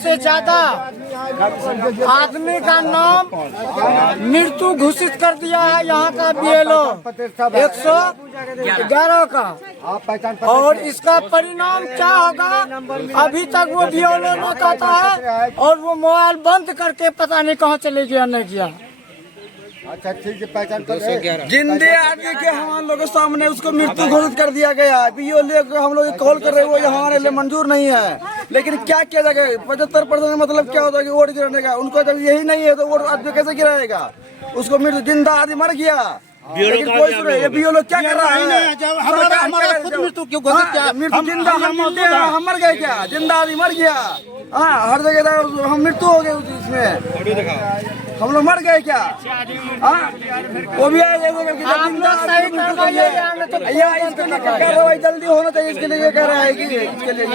से ज्यादा आदमी का नाम मृत्यु घोषित कर दिया है यहाँ का BLO 111 का। और इसका परिणाम क्या होगा अभी तक वो BLO नहीं कहता है, और वो मोबाइल बंद करके पता नहीं कहाँ चले गया नहीं गया। अच्छा ठीक है, पहचान कर जिंदे आदमी के हम लोग के सामने उसको मृत्यु घोषित कर दिया गया है। BLO हम लोग कॉल कर रहे हैं, वो हमारे लिए मंजूर नहीं है। लेकिन क्या किया जाएगा? 75% मतलब क्या होता है कि वोट गिराने का। उनको जब यही नहीं है तो वोट आदमी कैसे गिराएगा? उसको मृत्यु, जिंदा आदमी मर गया लेकिन कोई सुने। ये BLO क्या कर रहा है? हमारा खुद मृत्यु क्यों घोषित किया? मृत्यु जिंदा हम मर गए क्या? जिंदा आदमी मर गया। हाँ, हर जगह हम मृत्यु हो गए इसमें। हम लोग मर गए क्या? हाँ, वो भी आए जल्दी होना चाहिए। इसके लिए कह रहा है कि इसके लिए